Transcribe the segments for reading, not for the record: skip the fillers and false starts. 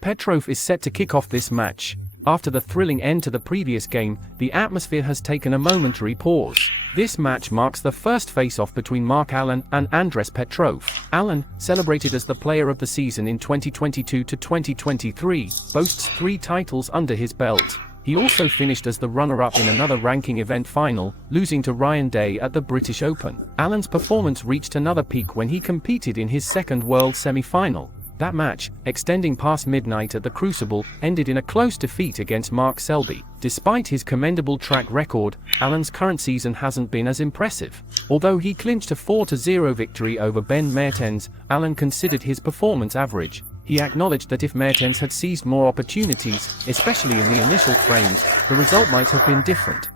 Petrov is set to kick off this match. After the thrilling end to the previous game, the atmosphere has taken a momentary pause. This match marks the first face-off between Mark Allen and Andres Petrov. Allen, celebrated as the player of the season in 2022 to 2023, boasts 3 titles under his belt. He also finished as the runner-up in another ranking event final, losing to Ryan Day at the British Open. Allen's performance reached another peak when he competed in his second World semi-final. That match, extending past midnight at the Crucible, ended in a close defeat against Mark Selby. Despite his commendable track record, Allen's current season hasn't been as impressive. Although he clinched a 4-0 victory over Ben Mertens, Allen considered his performance average. He acknowledged that if Mertens had seized more opportunities, especially in the initial frames, the result might have been different.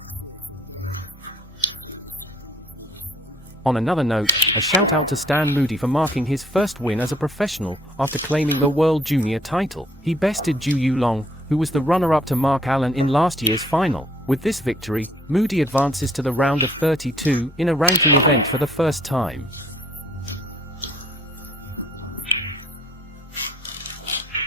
On another note, a shout out to Stan Moody for marking his first win as a professional after claiming the World Junior title. He bested Ju Yulong, who was the runner-up to Mark Allen in last year's final. With this victory, Moody advances to the round of 32 in a ranking event for the first time.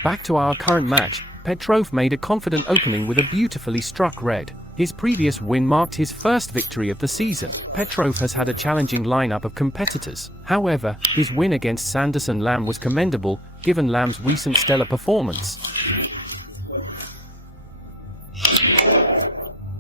Back to our current match, Petrov made a confident opening with a beautifully struck red. His previous win marked his first victory of the season. Petrov has had a challenging lineup of competitors. However, his win against Sanderson Lam was commendable, given Lam's recent stellar performance.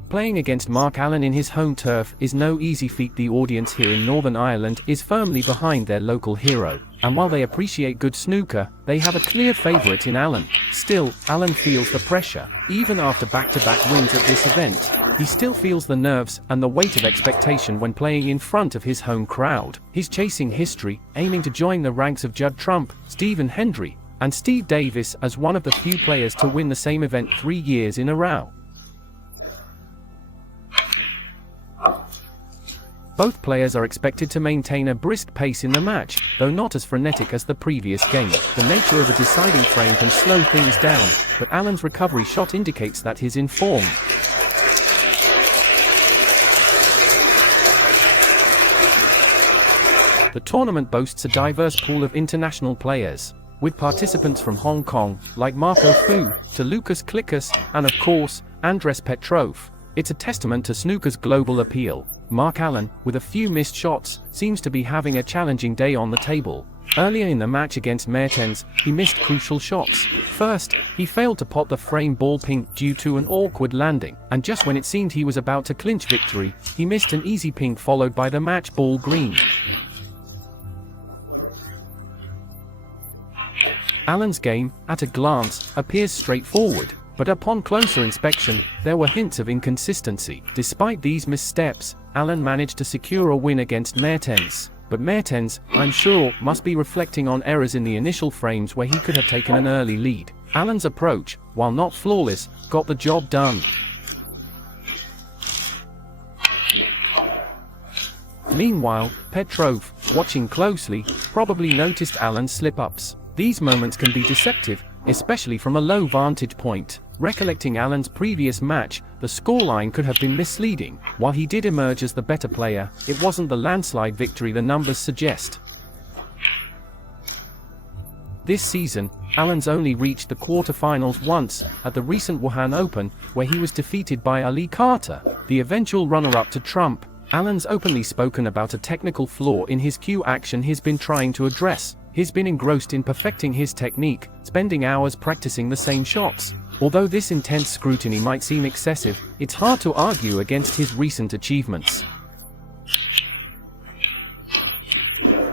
Playing against Mark Allen in his home turf is no easy feat. The audience here in Northern Ireland is firmly behind their local hero, and while they appreciate good snooker, they have a clear favourite in Allen. Still, Allen feels the pressure. Even after back-to-back wins at this event, he still feels the nerves and the weight of expectation when playing in front of his home crowd. He's chasing history, aiming to join the ranks of Judd Trump, Stephen Hendry, and Steve Davis as one of the few players to win the same event 3 years in a row. Both players are expected to maintain a brisk pace in the match, though not as frenetic as the previous game. The nature of a deciding frame can slow things down, but Allen's recovery shot indicates that he's in form. The tournament boasts a diverse pool of international players, with participants from Hong Kong, like Marco Fu, to Lucas Klikas, and of course, Andres Petrov. It's a testament to snooker's global appeal. Mark Allen, with a few missed shots, seems to be having a challenging day on the table. Earlier in the match against Mertens, he missed crucial shots. First, he failed to pot the frame ball pink due to an awkward landing, and just when it seemed he was about to clinch victory, he missed an easy pink followed by the match ball green. Allen's game, at a glance, appears straightforward. But upon closer inspection, there were hints of inconsistency. Despite these missteps, Allen managed to secure a win against Mertens. But Mertens, I'm sure, must be reflecting on errors in the initial frames where he could have taken an early lead. Allen's approach, while not flawless, got the job done. Meanwhile, Petrov, watching closely, probably noticed Allen's slip-ups. These moments can be deceptive, especially from a low vantage point. Recollecting Allen's previous match, the scoreline could have been misleading. While he did emerge as the better player, it wasn't the landslide victory the numbers suggest. This season, Allen's only reached the quarterfinals once, at the recent Wuhan Open, where he was defeated by Ali Carter, the eventual runner-up to Trump. Allen's openly spoken about a technical flaw in his cue action he's been trying to address. He's been engrossed in perfecting his technique, spending hours practicing the same shots. Although this intense scrutiny might seem excessive, it's hard to argue against his recent achievements.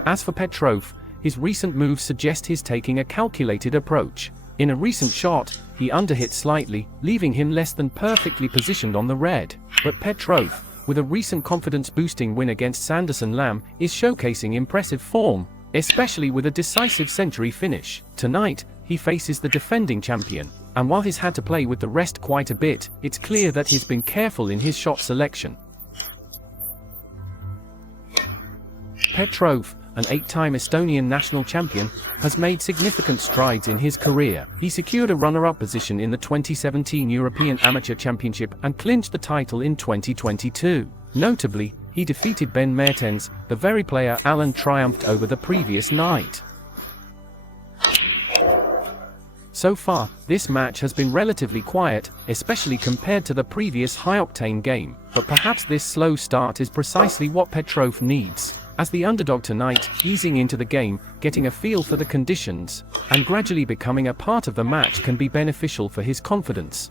As for Petrov, his recent moves suggest he's taking a calculated approach. In a recent shot, he underhit slightly, leaving him less than perfectly positioned on the red. But Petrov, with a recent confidence-boosting win against Sanderson Lam, is showcasing impressive form, especially with a decisive century finish. Tonight, he faces the defending champion, and while he's had to play with the rest quite a bit, it's clear that he's been careful in his shot selection. Petrov, an 8-time Estonian national champion, has made significant strides in his career. He secured a runner-up position in the 2017 European Amateur Championship and clinched the title in 2022. Notably, he defeated Ben Mertens, the very player Allen triumphed over the previous night. So far, this match has been relatively quiet, especially compared to the previous high-octane game, but perhaps this slow start is precisely what Petrov needs. As the underdog tonight, easing into the game, getting a feel for the conditions, and gradually becoming a part of the match can be beneficial for his confidence.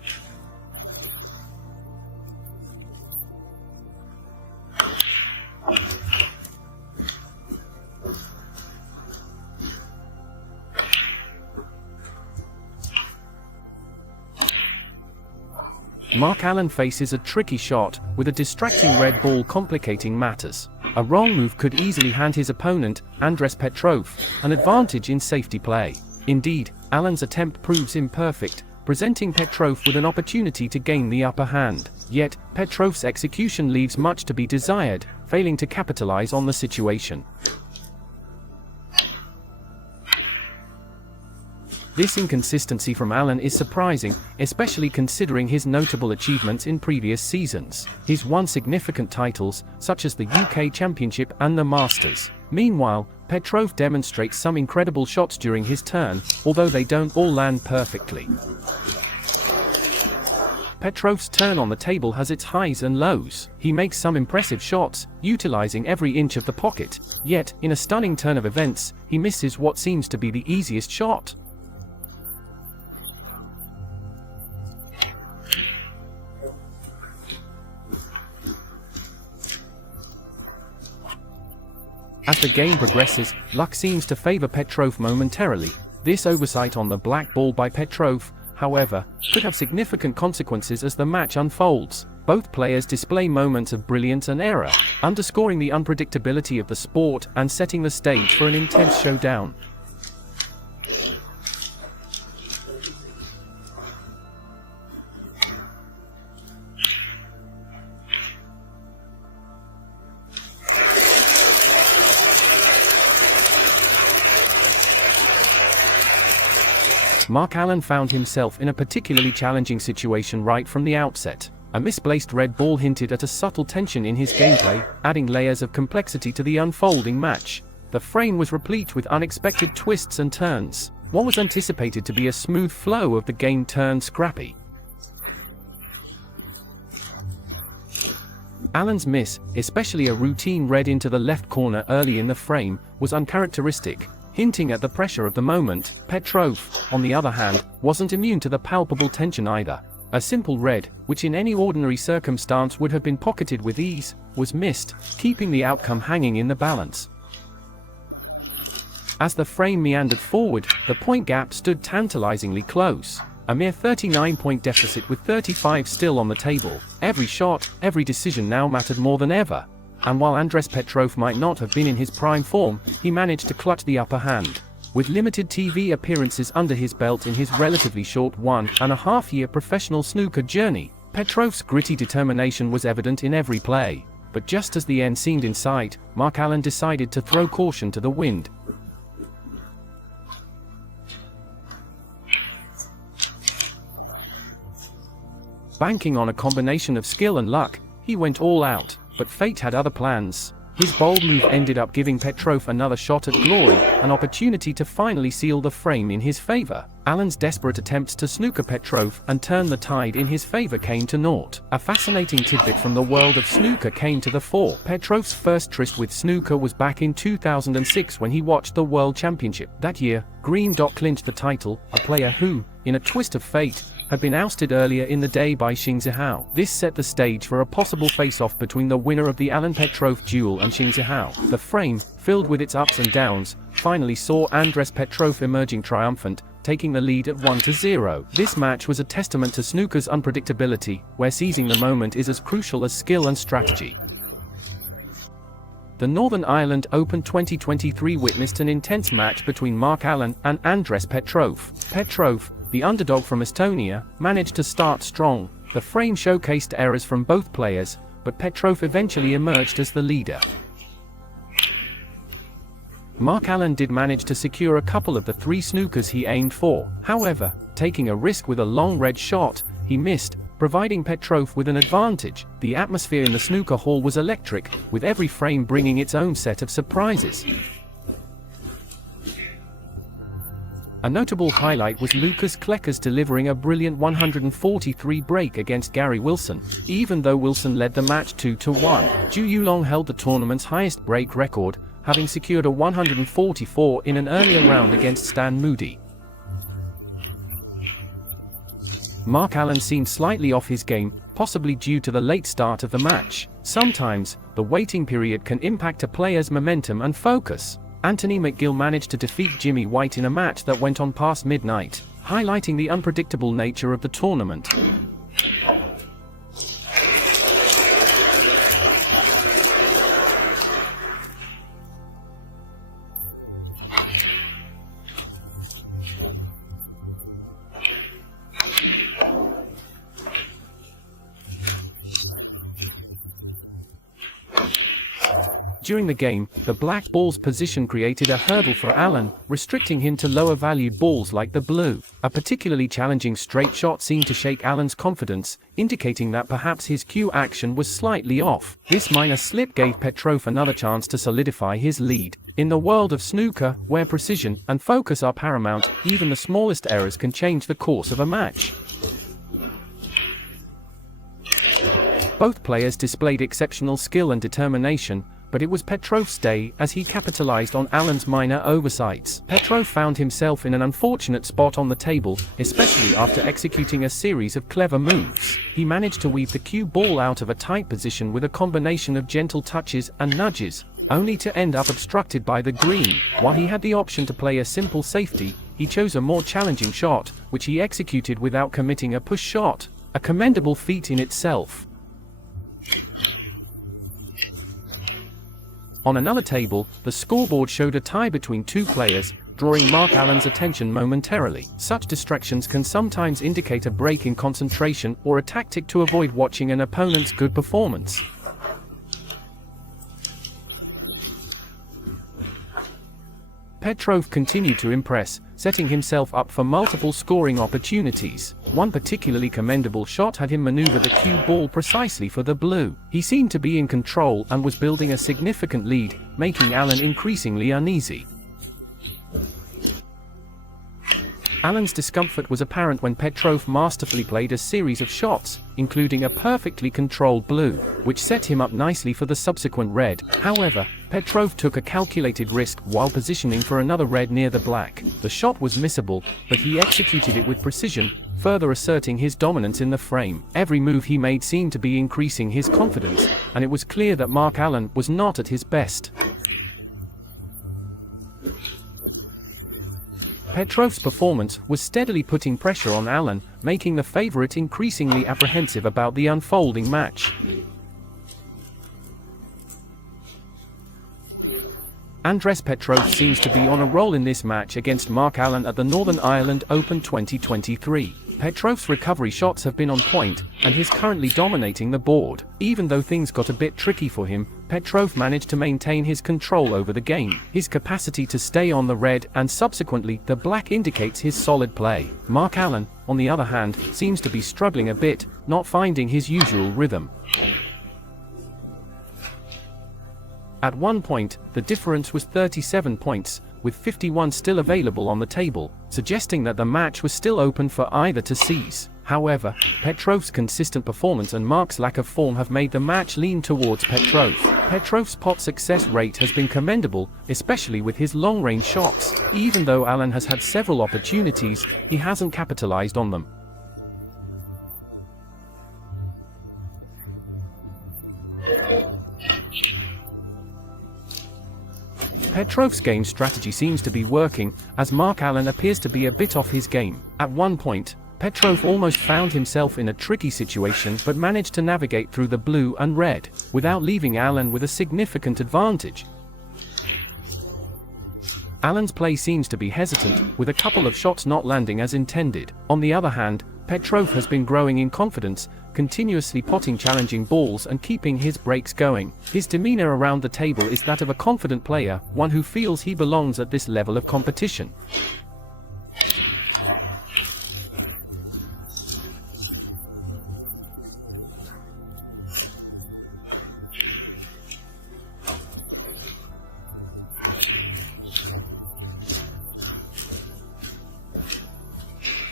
Mark Allen faces a tricky shot, with a distracting red ball complicating matters. A wrong move could easily hand his opponent, Andres Petrov, an advantage in safety play. Indeed, Allen's attempt proves imperfect, presenting Petrov with an opportunity to gain the upper hand. Yet, Petrov's execution leaves much to be desired, failing to capitalize on the situation. This inconsistency from Allen is surprising, especially considering his notable achievements in previous seasons. He's won significant titles, such as the UK Championship and the Masters. Meanwhile, Petrov demonstrates some incredible shots during his turn, although they don't all land perfectly. Petrov's turn on the table has its highs and lows. He makes some impressive shots, utilizing every inch of the pocket. Yet, in a stunning turn of events, he misses what seems to be the easiest shot. As the game progresses, luck seems to favor Petrov momentarily. This oversight on the black ball by Petrov, however, could have significant consequences as the match unfolds. Both players display moments of brilliance and error, underscoring the unpredictability of the sport and setting the stage for an intense showdown. Mark Allen found himself in a particularly challenging situation right from the outset. A misplaced red ball hinted at a subtle tension in his gameplay, adding layers of complexity to the unfolding match. The frame was replete with unexpected twists and turns. What was anticipated to be a smooth flow of the game turned scrappy. Allen's miss, especially a routine red into the left corner early in the frame, was uncharacteristic, hinting at the pressure of the moment. Petrov, on the other hand, wasn't immune to the palpable tension either. A simple red, which in any ordinary circumstance would have been pocketed with ease, was missed, keeping the outcome hanging in the balance. As the frame meandered forward, the point gap stood tantalizingly close. A mere 39-point deficit with 35 still on the table. Every shot, every decision now mattered more than ever. And while Andres Petrov might not have been in his prime form, he managed to clutch the upper hand. With limited TV appearances under his belt in his relatively short 1.5-year professional snooker journey, Petrov's gritty determination was evident in every play. But just as the end seemed in sight, Mark Allen decided to throw caution to the wind. Banking on a combination of skill and luck, he went all out. But fate had other plans. His bold move ended up giving Petrov another shot at glory, an opportunity to finally seal the frame in his favor. Allen's desperate attempts to snooker Petrov and turn the tide in his favor came to naught. A fascinating tidbit from the world of snooker came to the fore. Petrov's first tryst with snooker was back in 2006 when he watched the World Championship. That year, Green Dot clinched the title, a player who, in a twist of fate, had been ousted earlier in the day by Xing Zihao. This set the stage for a possible face-off between the winner of the Allen-Petrov duel and Xing Zihao. The frame, filled with its ups and downs, finally saw Andres Petrov emerging triumphant, taking the lead at 1-0. This match was a testament to snooker's unpredictability, where seizing the moment is as crucial as skill and strategy. The Northern Ireland Open 2023 witnessed an intense match between Mark Allen and Andres Petrov. Petrov, the underdog from Estonia, managed to start strong. The frame showcased errors from both players, but Petrov eventually emerged as the leader. Mark Allen did manage to secure a couple of the 3 snookers he aimed for. However, taking a risk with a long red shot, he missed, providing Petrov with an advantage. The atmosphere in the snooker hall was electric, with every frame bringing its own set of surprises. A notable highlight was Lucas Kleckers delivering a brilliant 143 break against Gary Wilson. Even though Wilson led the match 2-1, Zhu Yulong held the tournament's highest break record, having secured a 144 in an earlier round against Stan Moody. Mark Allen seemed slightly off his game, possibly due to the late start of the match. Sometimes, the waiting period can impact a player's momentum and focus. Anthony McGill managed to defeat Jimmy White in a match that went on past midnight, highlighting the unpredictable nature of the tournament. During the game, the black ball's position created a hurdle for Allen, restricting him to lower-valued balls like the blue. A particularly challenging straight shot seemed to shake Allen's confidence, indicating that perhaps his cue action was slightly off. This minor slip gave Petrov another chance to solidify his lead. In the world of snooker, where precision and focus are paramount, even the smallest errors can change the course of a match. Both players displayed exceptional skill and determination, but it was Petrov's day as he capitalized on Allen's minor oversights. Petrov found himself in an unfortunate spot on the table, especially after executing a series of clever moves. He managed to weave the cue ball out of a tight position with a combination of gentle touches and nudges, only to end up obstructed by the green. While he had the option to play a simple safety, he chose a more challenging shot, which he executed without committing a push shot, a commendable feat in itself. On another table, the scoreboard showed a tie between two players, drawing Mark Allen's attention momentarily. Such distractions can sometimes indicate a break in concentration or a tactic to avoid watching an opponent's good performance. Petrov continued to impress, setting himself up for multiple scoring opportunities. One particularly commendable shot had him maneuver the cue ball precisely for the blue. He seemed to be in control and was building a significant lead, making Allen increasingly uneasy. Allen's discomfort was apparent when Petrov masterfully played a series of shots, including a perfectly controlled blue, which set him up nicely for the subsequent red. However, Petrov took a calculated risk while positioning for another red near the black. The shot was missable, but he executed it with precision, further asserting his dominance in the frame. Every move he made seemed to be increasing his confidence, and it was clear that Mark Allen was not at his best. Petrov's performance was steadily putting pressure on Allen, making the favorite increasingly apprehensive about the unfolding match. Andres Petrov seems to be on a roll in this match against Mark Allen at the Northern Ireland Open 2023. Petrov's recovery shots have been on point, and he's currently dominating the board. Even though things got a bit tricky for him, Petrov managed to maintain his control over the game. His capacity to stay on the red and subsequently the black indicates his solid play. Mark Allen, on the other hand, seems to be struggling a bit, not finding his usual rhythm. At one point, the difference was 37 points, with 51 still available on the table, suggesting that the match was still open for either to seize. However, Petrov's consistent performance and Mark's lack of form have made the match lean towards Petrov. Petrov's pot success rate has been commendable, especially with his long-range shots. Even though Allen has had several opportunities, he hasn't capitalized on them. Petrov's game strategy seems to be working, as Mark Allen appears to be a bit off his game. At one point, Petrov almost found himself in a tricky situation but managed to navigate through the blue and red, without leaving Allen with a significant advantage. Allen's play seems to be hesitant, with a couple of shots not landing as intended. On the other hand, Petrov has been growing in confidence, continuously potting challenging balls and keeping his breaks going. His demeanor around the table is that of a confident player, one who feels he belongs at this level of competition.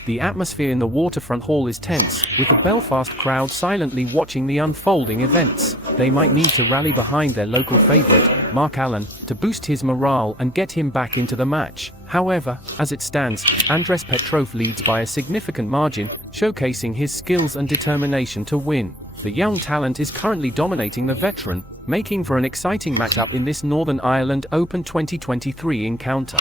The atmosphere in the waterfront hall is tense, with the Belfast crowd silently watching the unfolding events. They might need to rally behind their local favourite, Mark Allen, to boost his morale and get him back into the match. However, as it stands, Andres Petrov leads by a significant margin, showcasing his skills and determination to win. The young talent is currently dominating the veteran, making for an exciting matchup in this Northern Ireland Open 2023 encounter.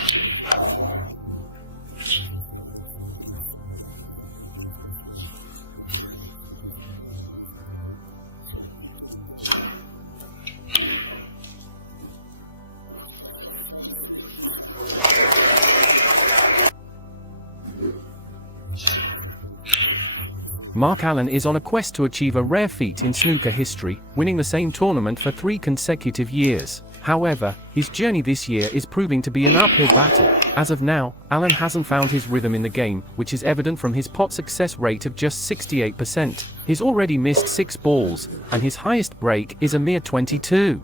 Mark Allen is on a quest to achieve a rare feat in snooker history, winning the same tournament for 3 consecutive years. However, his journey this year is proving to be an uphill battle. As of now, Allen hasn't found his rhythm in the game, which is evident from his pot success rate of just 68%. He's already missed 6 balls, and his highest break is a mere 22.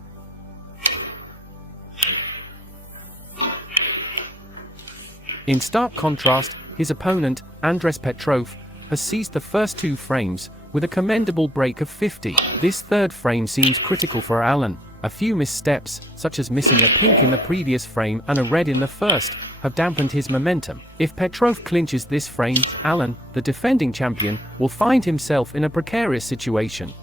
In stark contrast, his opponent, Andres Petrov, has seized the first 2 frames, with a commendable break of 50. This third frame seems critical for Allen. A few missteps, such as missing a pink in the previous frame and a red in the first, have dampened his momentum. If Petrov clinches this frame, Allen, the defending champion, will find himself in a precarious situation.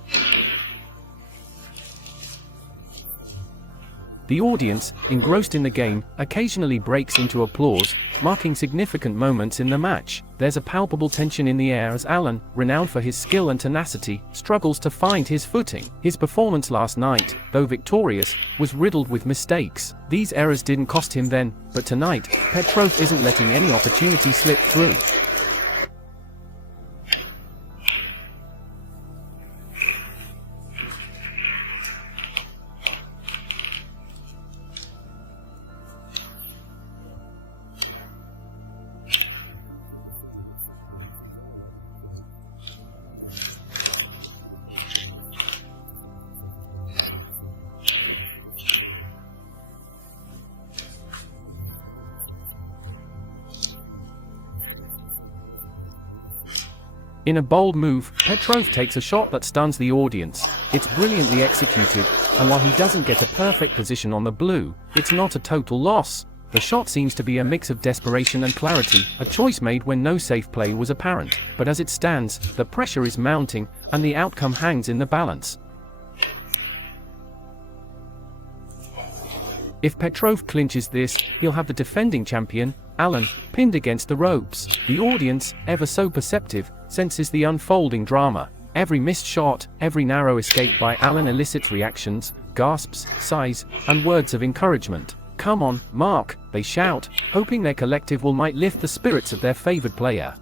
The audience, engrossed in the game, occasionally breaks into applause, marking significant moments in the match. There's a palpable tension in the air as Allen, renowned for his skill and tenacity, struggles to find his footing. His performance last night, though victorious, was riddled with mistakes. These errors didn't cost him then, but tonight, Petrov isn't letting any opportunity slip through. In a bold move, Petrov takes a shot that stuns the audience. It's brilliantly executed, and while he doesn't get a perfect position on the blue, it's not a total loss. The shot seems to be a mix of desperation and clarity, a choice made when no safe play was apparent. But as it stands, the pressure is mounting, and the outcome hangs in the balance. If Petrov clinches this, he'll have the defending champion, Allen, pinned against the ropes. The audience, ever so perceptive, senses the unfolding drama. Every missed shot, every narrow escape by Allen elicits reactions, gasps, sighs, and words of encouragement. "Come on, Mark," they shout, hoping their collective will might lift the spirits of their favored player.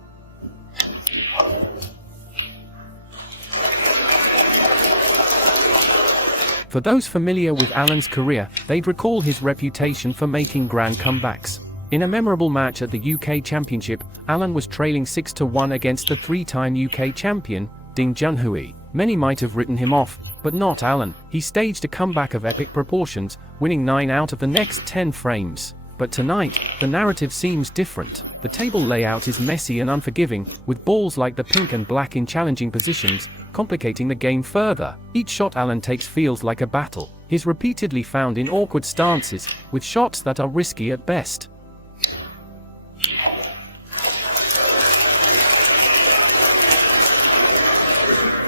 For those familiar with Allen's career, they'd recall his reputation for making grand comebacks. In a memorable match at the UK Championship, Allen was trailing 6-1 against the 3-time UK champion, Ding Junhui. Many might have written him off, but not Allen. He staged a comeback of epic proportions, winning 9 out of the next 10 frames. But tonight, the narrative seems different. The table layout is messy and unforgiving, with balls like the pink and black in challenging positions, complicating the game further. Each shot Allen takes feels like a battle. He's repeatedly found in awkward stances, with shots that are risky at best.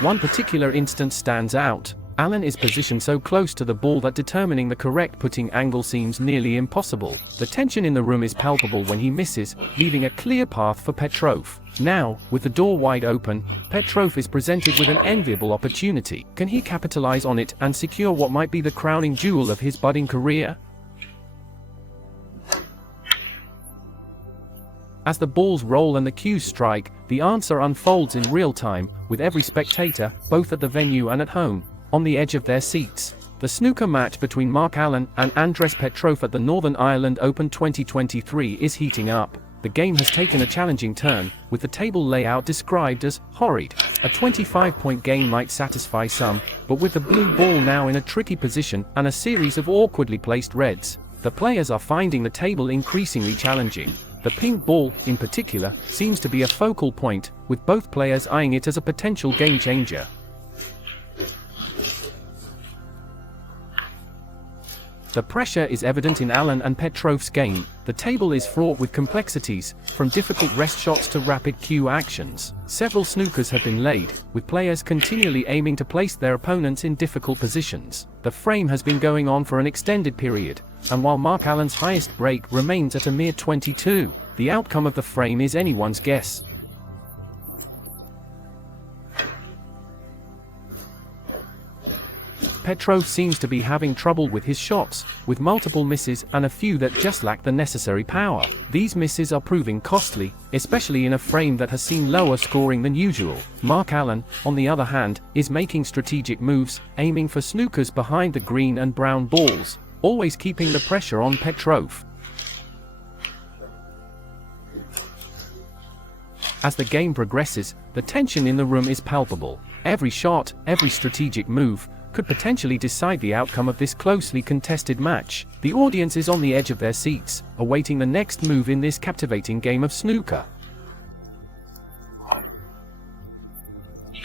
One particular instance stands out. Allen is positioned so close to the ball that determining the correct putting angle seems nearly impossible. The tension in the room is palpable when he misses, leaving a clear path for Petrov. Now, with the door wide open, Petrov is presented with an enviable opportunity. Can he capitalize on it and secure what might be the crowning jewel of his budding career? As the balls roll and the cues strike, the answer unfolds in real time, with every spectator, both at the venue and at home, on the edge of their seats. The snooker match between Mark Allen and Andres Petrov at the Northern Ireland Open 2023 is heating up. The game has taken a challenging turn, with the table layout described as horrid. A 25-point game might satisfy some, but with the blue ball now in a tricky position and a series of awkwardly placed reds, the players are finding the table increasingly challenging. The pink ball, in particular, seems to be a focal point, with both players eyeing it as a potential game changer. The pressure is evident in Allen and Petrov's game. The table is fraught with complexities, from difficult rest shots to rapid cue actions. Several snookers have been laid, with players continually aiming to place their opponents in difficult positions. The frame has been going on for an extended period, and while Mark Allen's highest break remains at a mere 22, the outcome of the frame is anyone's guess. Petrov seems to be having trouble with his shots, with multiple misses and a few that just lack the necessary power. These misses are proving costly, especially in a frame that has seen lower scoring than usual. Mark Allen, on the other hand, is making strategic moves, aiming for snookers behind the green and brown balls, always keeping the pressure on Petrov. As the game progresses, the tension in the room is palpable. Every shot, every strategic move, could potentially decide the outcome of this closely contested match. The audience is on the edge of their seats, awaiting the next move in this captivating game of snooker.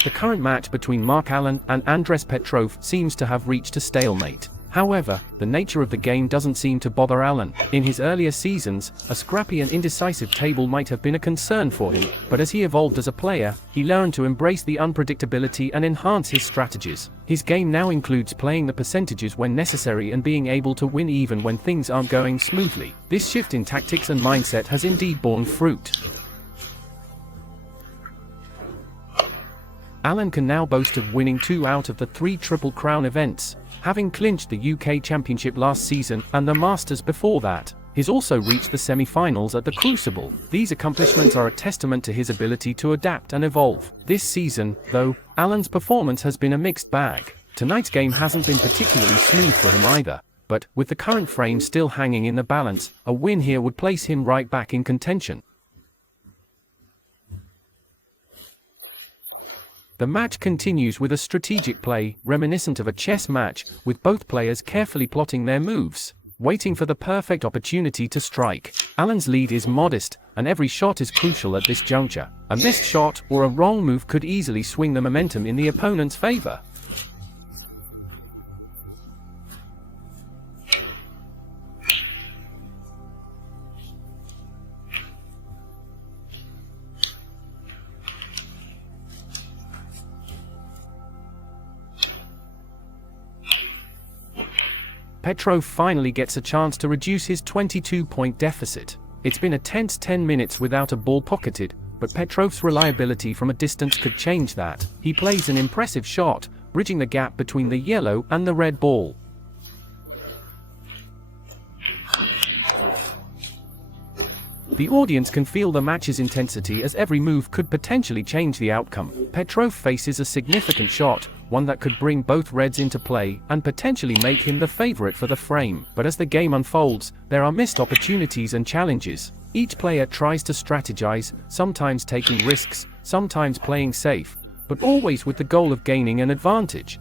The current match between Mark Allen and Andres Petrov seems to have reached a stalemate. However, the nature of the game doesn't seem to bother Allen. In his earlier seasons, a scrappy and indecisive table might have been a concern for him, but as he evolved as a player, he learned to embrace the unpredictability and enhance his strategies. His game now includes playing the percentages when necessary and being able to win even when things aren't going smoothly. This shift in tactics and mindset has indeed borne fruit. Allen can now boast of winning 2 out of the 3 Triple Crown events, having clinched the UK Championship last season and the Masters before that. He's also reached the semi-finals at the Crucible. These accomplishments are a testament to his ability to adapt and evolve. This season, though, Allen's performance has been a mixed bag. Tonight's game hasn't been particularly smooth for him either, but with the current frame still hanging in the balance, a win here would place him right back in contention. The match continues with a strategic play, reminiscent of a chess match, with both players carefully plotting their moves, waiting for the perfect opportunity to strike. Allen's lead is modest, and every shot is crucial at this juncture. A missed shot or a wrong move could easily swing the momentum in the opponent's favor. Petrov finally gets a chance to reduce his 22-point deficit. It's been a tense 10 minutes without a ball pocketed, but Petrov's reliability from a distance could change that. He plays an impressive shot, bridging the gap between the yellow and the red ball. The audience can feel the match's intensity as every move could potentially change the outcome. Petrov faces a significant shot, one that could bring both reds into play and potentially make him the favorite for the frame. But as the game unfolds, there are missed opportunities and challenges. Each player tries to strategize, sometimes taking risks, sometimes playing safe, but always with the goal of gaining an advantage.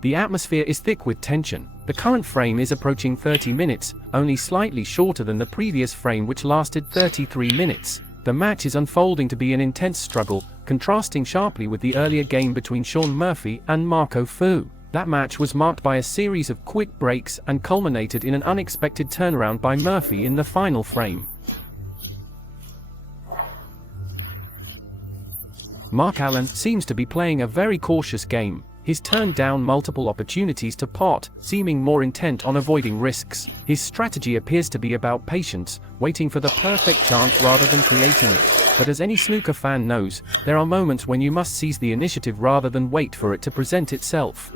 The atmosphere is thick with tension. The current frame is approaching 30 minutes, only slightly shorter than the previous frame which lasted 33 minutes. The match is unfolding to be an intense struggle, contrasting sharply with the earlier game between Shaun Murphy and Marco Fu. That match was marked by a series of quick breaks and culminated in an unexpected turnaround by Murphy in the final frame. Mark Allen seems to be playing a very cautious game. He's turned down multiple opportunities to pot, seeming more intent on avoiding risks. His strategy appears to be about patience, waiting for the perfect chance rather than creating it. But as any snooker fan knows, there are moments when you must seize the initiative rather than wait for it to present itself.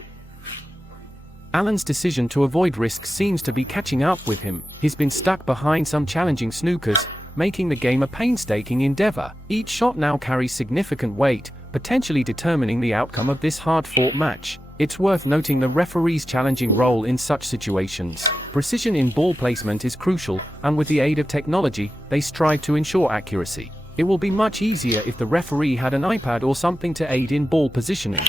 Allen's decision to avoid risks seems to be catching up with him. He's been stuck behind some challenging snookers, making the game a painstaking endeavor. Each shot now carries significant weight, potentially determining the outcome of this hard-fought match. It's worth noting the referee's challenging role in such situations. Precision in ball placement is crucial, and with the aid of technology, they strive to ensure accuracy. It will be much easier if the referee had an iPad or something to aid in ball positioning.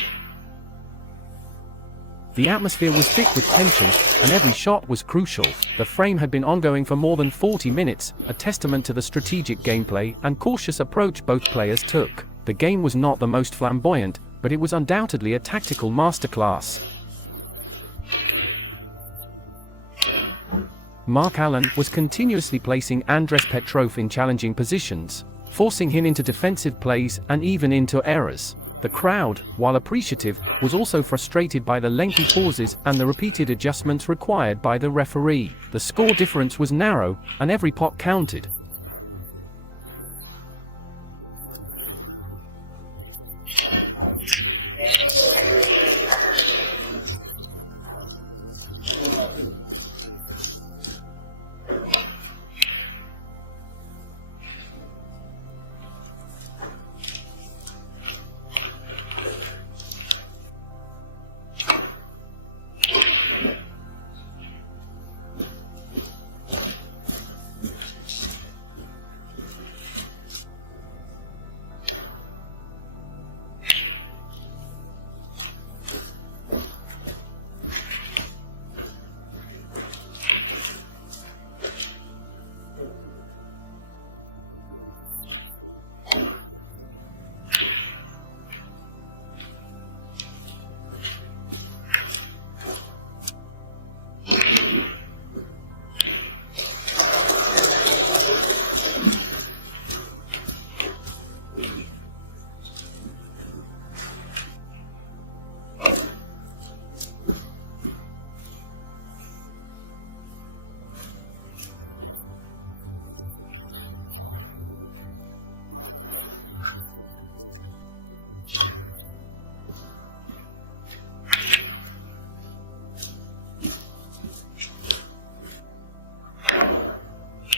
The atmosphere was thick with tension, and every shot was crucial. The frame had been ongoing for more than 40 minutes, a testament to the strategic gameplay and cautious approach both players took. The game was not the most flamboyant, but it was undoubtedly a tactical masterclass. Mark Allen was continuously placing Andres Petrov in challenging positions, forcing him into defensive plays and even into errors. The crowd, while appreciative, was also frustrated by the lengthy pauses and the repeated adjustments required by the referee. The score difference was narrow, and every pot counted.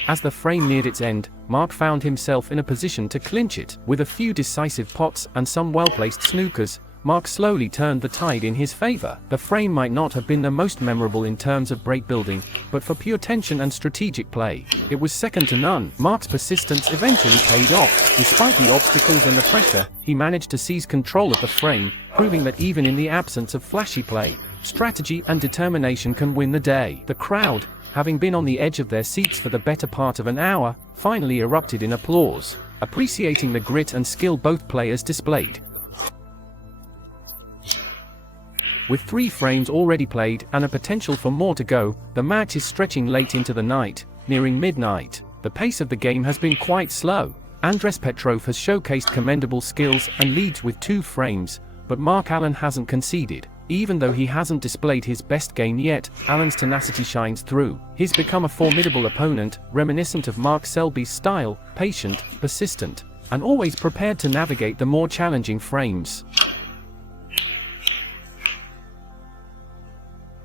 As the frame neared its end, Mark found himself in a position to clinch it. With a few decisive pots and some well-placed snookers, Mark slowly turned the tide in his favor. The frame might not have been the most memorable in terms of break building, but for pure tension and strategic play, it was second to none. Mark's persistence eventually paid off. Despite the obstacles and the pressure, he managed to seize control of the frame, proving that even in the absence of flashy play, strategy and determination can win the day. The crowd, having been on the edge of their seats for the better part of an hour, finally erupted in applause, appreciating the grit and skill both players displayed. With 3 frames already played and a potential for more to go, the match is stretching late into the night, nearing midnight. The pace of the game has been quite slow. Andres Petrov has showcased commendable skills and leads with 2 frames, but Mark Allen hasn't conceded. Even though he hasn't displayed his best game yet, Allen's tenacity shines through. He's become a formidable opponent, reminiscent of Mark Selby's style, patient, persistent, and always prepared to navigate the more challenging frames.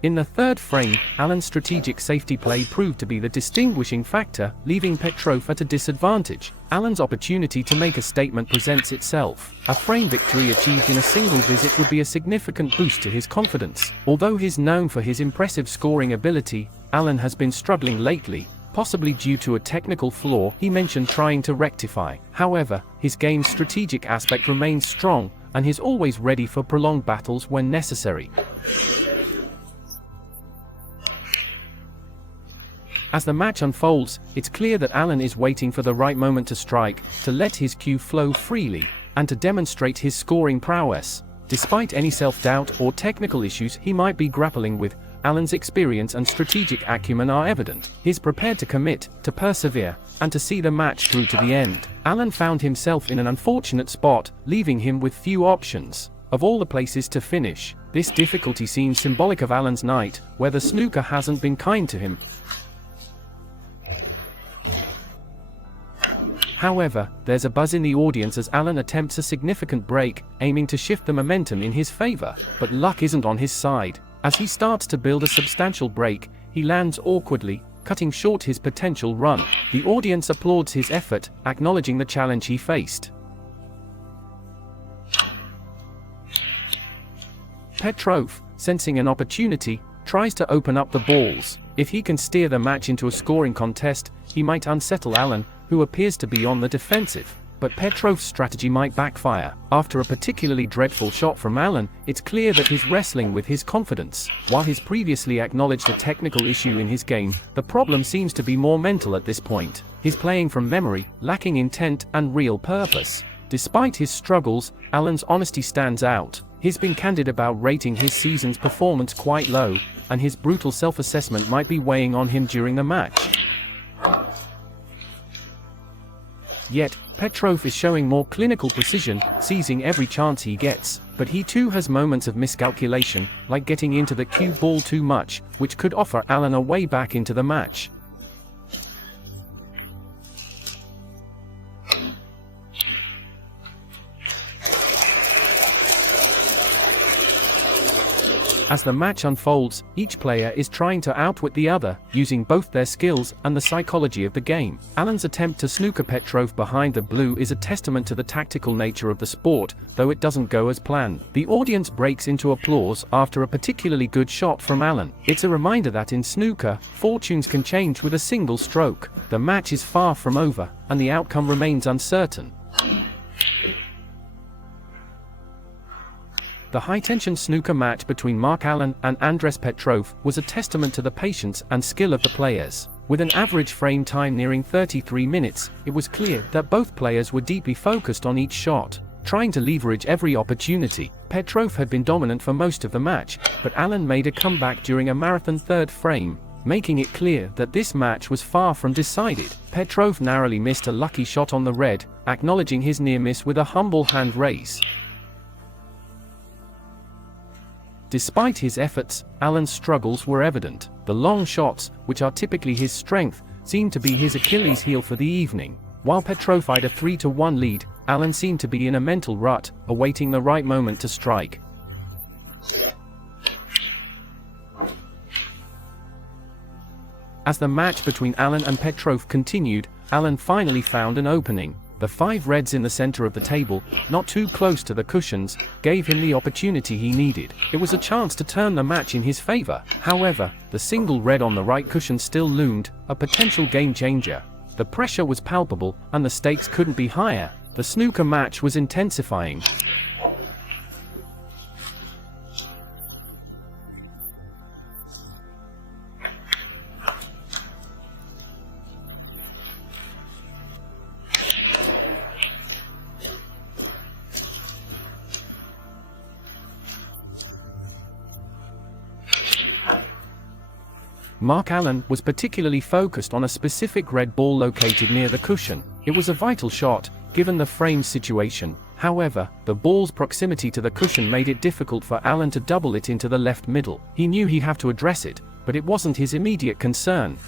In the 3rd frame, Allen's strategic safety play proved to be the distinguishing factor, leaving Petrov at a disadvantage. Allen's opportunity to make a statement presents itself. A frame victory achieved in a single visit would be a significant boost to his confidence. Although he's known for his impressive scoring ability, Allen has been struggling lately, possibly due to a technical flaw he mentioned trying to rectify. However, his game's strategic aspect remains strong, and he's always ready for prolonged battles when necessary. As the match unfolds, it's clear that Allen is waiting for the right moment to strike, to let his cue flow freely, and to demonstrate his scoring prowess. Despite any self-doubt or technical issues he might be grappling with, Allen's experience and strategic acumen are evident. He's prepared to commit, to persevere, and to see the match through to the end. Allen found himself in an unfortunate spot, leaving him with few options. Of all the places to finish, this difficulty seems symbolic of Allen's night, where the snooker hasn't been kind to him. However, there's a buzz in the audience as Allen attempts a significant break, aiming to shift the momentum in his favor, but luck isn't on his side. As he starts to build a substantial break, he lands awkwardly, cutting short his potential run. The audience applauds his effort, acknowledging the challenge he faced. Petrov, sensing an opportunity, tries to open up the balls. If he can steer the match into a scoring contest, he might unsettle Allen, who appears to be on the defensive. but Petrov's strategy might backfire. After a particularly dreadful shot from Allen, it's clear that he's wrestling with his confidence. While he's previously acknowledged a technical issue in his game, the problem seems to be more mental at this point. He's playing from memory, lacking intent and real purpose. Despite his struggles, Allen's honesty stands out. He's been candid about rating his season's performance quite low, and his brutal self-assessment might be weighing on him during the match. Yet, Petrov is showing more clinical precision, seizing every chance he gets, but he too has moments of miscalculation, like getting into the cue ball too much, which could offer Allen a way back into the match. As the match unfolds, each player is trying to outwit the other, using both their skills and the psychology of the game. Allen's attempt to snooker Petrov behind the blue is a testament to the tactical nature of the sport, though it doesn't go as planned. The audience breaks into applause after a particularly good shot from Allen. It's a reminder that in snooker, fortunes can change with a single stroke. The match is far from over, and the outcome remains uncertain. The high-tension snooker match between Mark Allen and Andres Petrov was a testament to the patience and skill of the players. With an average frame time nearing 33 minutes, it was clear that both players were deeply focused on each shot, trying to leverage every opportunity. Petrov had been dominant for most of the match, but Allen made a comeback during a marathon third frame, making it clear that this match was far from decided. Petrov narrowly missed a lucky shot on the red, acknowledging his near miss with a humble hand raise. Despite his efforts, Allen's struggles were evident. The long shots, which are typically his strength, seemed to be his Achilles heel for the evening. While Petrov had a 3-1 lead, Allen seemed to be in a mental rut, awaiting the right moment to strike. As the match between Allen and Petrov continued, Allen finally found an opening. The 5 reds in the center of the table, not too close to the cushions, gave him the opportunity he needed. It was a chance to turn the match in his favor. However, the single red on the right cushion still loomed, a potential game changer. The pressure was palpable, and the stakes couldn't be higher. The snooker match was intensifying. Mark Allen was particularly focused on a specific red ball located near the cushion. It was a vital shot, given the frame's situation. However, the ball's proximity to the cushion made it difficult for Allen to double it into the left middle. He knew he'd have to address it, but it wasn't his immediate concern.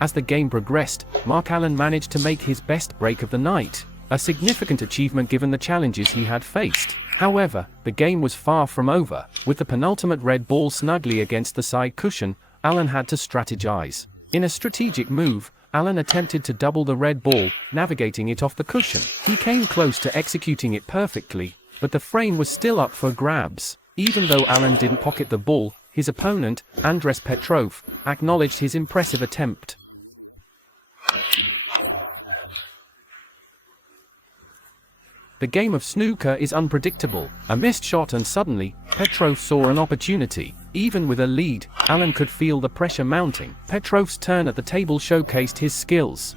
As the game progressed, Mark Allen managed to make his best break of the night, a significant achievement given the challenges he had faced. However, the game was far from over. With the penultimate red ball snugly against the side cushion, Allen had to strategize. In a strategic move, Allen attempted to double the red ball, navigating it off the cushion. He came close to executing it perfectly, but the frame was still up for grabs. Even though Allen didn't pocket the ball, his opponent, Andres Petrov, acknowledged his impressive attempt. The game of snooker is unpredictable. A missed shot and suddenly, Petrov saw an opportunity. Even with a lead, Allen could feel the pressure mounting. Petrov's turn at the table showcased his skills.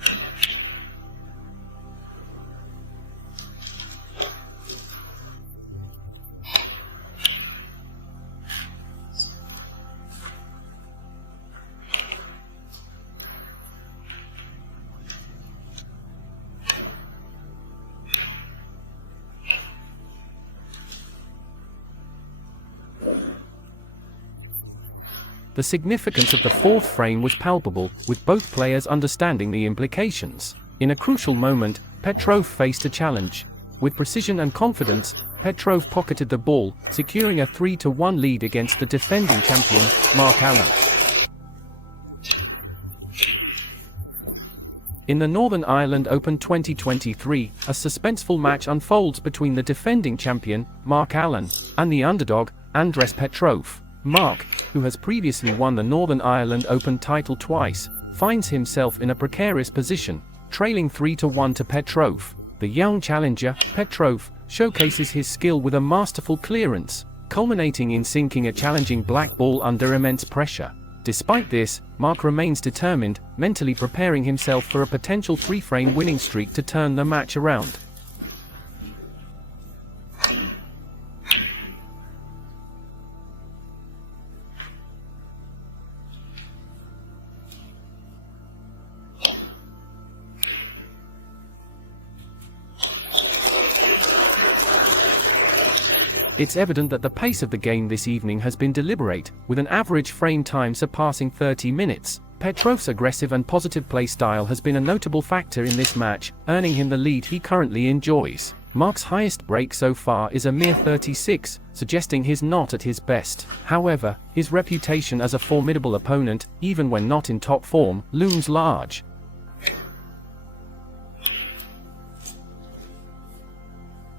The significance of the fourth frame was palpable, with both players understanding the implications. In a crucial moment, Petrov faced a challenge. With precision and confidence, Petrov pocketed the ball, securing a 3-1 lead against the defending champion, Mark Allen. In the Northern Ireland Open 2023, a suspenseful match unfolds between the defending champion, Mark Allen, and the underdog, Andres Petrov. Mark, who has previously won the Northern Ireland Open title twice, finds himself in a precarious position, trailing 3-1 to Petrov. The young challenger, Petrov, showcases his skill with a masterful clearance, culminating in sinking a challenging black ball under immense pressure. Despite this, Mark remains determined, mentally preparing himself for a potential 3-frame winning streak to turn the match around. It's evident that the pace of the game this evening has been deliberate, with an average frame time surpassing 30 minutes. Petrov's aggressive and positive play style has been a notable factor in this match, earning him the lead he currently enjoys. Mark's highest break so far is a mere 36, suggesting he's not at his best. However, his reputation as a formidable opponent, even when not in top form, looms large.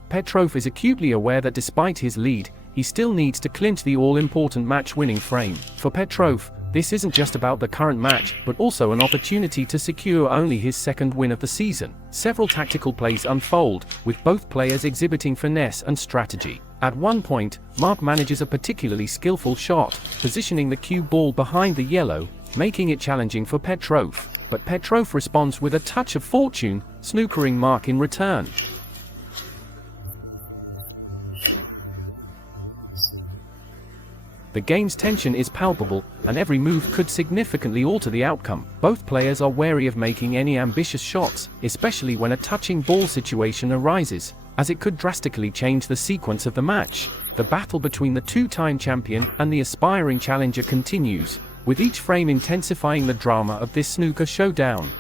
Petrov is acutely aware that despite his lead, he still needs to clinch the all-important match-winning frame. For Petrov, this isn't just about the current match, but also an opportunity to secure only his second win of the season. Several tactical plays unfold, with both players exhibiting finesse and strategy. At one point, Mark manages a particularly skillful shot, positioning the cue ball behind the yellow, making it challenging for Petrov. But Petrov responds with a touch of fortune, snookering Mark in return. The game's tension is palpable, and every move could significantly alter the outcome. Both players are wary of making any ambitious shots, especially when a touching ball situation arises, as it could drastically change the sequence of the match. The battle between the two-time champion and the aspiring challenger continues, with each frame intensifying the drama of this snooker showdown.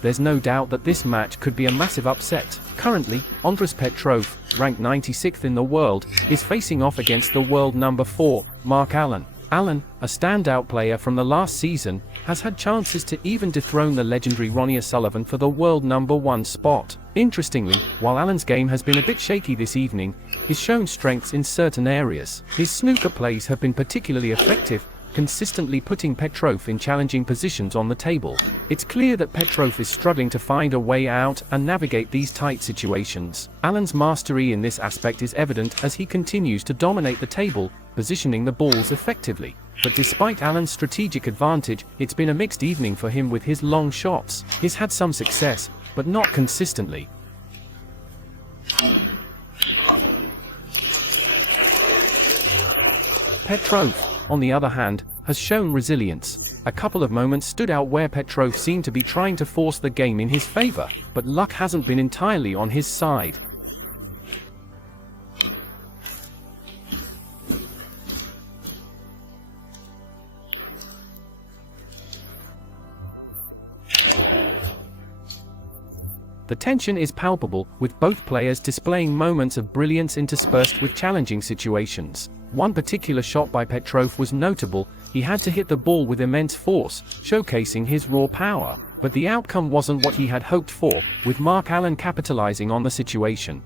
There's no doubt that this match could be a massive upset. Currently, Andres Petrov, ranked 96th in the world, is facing off against the world number 4, Mark Allen. Allen, a standout player from the last season, has had chances to even dethrone the legendary Ronnie O'Sullivan for the world number 1 spot. Interestingly, while Allen's game has been a bit shaky this evening, he's shown strengths in certain areas. His snooker plays have been particularly effective, consistently putting Petrov in challenging positions on the table. It's clear that Petrov is struggling to find a way out and navigate these tight situations. Allen's mastery in this aspect is evident as he continues to dominate the table, positioning the balls effectively. But despite Allen's strategic advantage, it's been a mixed evening for him with his long shots. He's had some success, but not consistently. Petrov, on the other hand, has shown resilience. A couple of moments stood out where Petrov seemed to be trying to force the game in his favor, but luck hasn't been entirely on his side. The tension is palpable, with both players displaying moments of brilliance interspersed with challenging situations. One particular shot by Petrov was notable. He had to hit the ball with immense force, showcasing his raw power. But the outcome wasn't what he had hoped for, with Mark Allen capitalizing on the situation.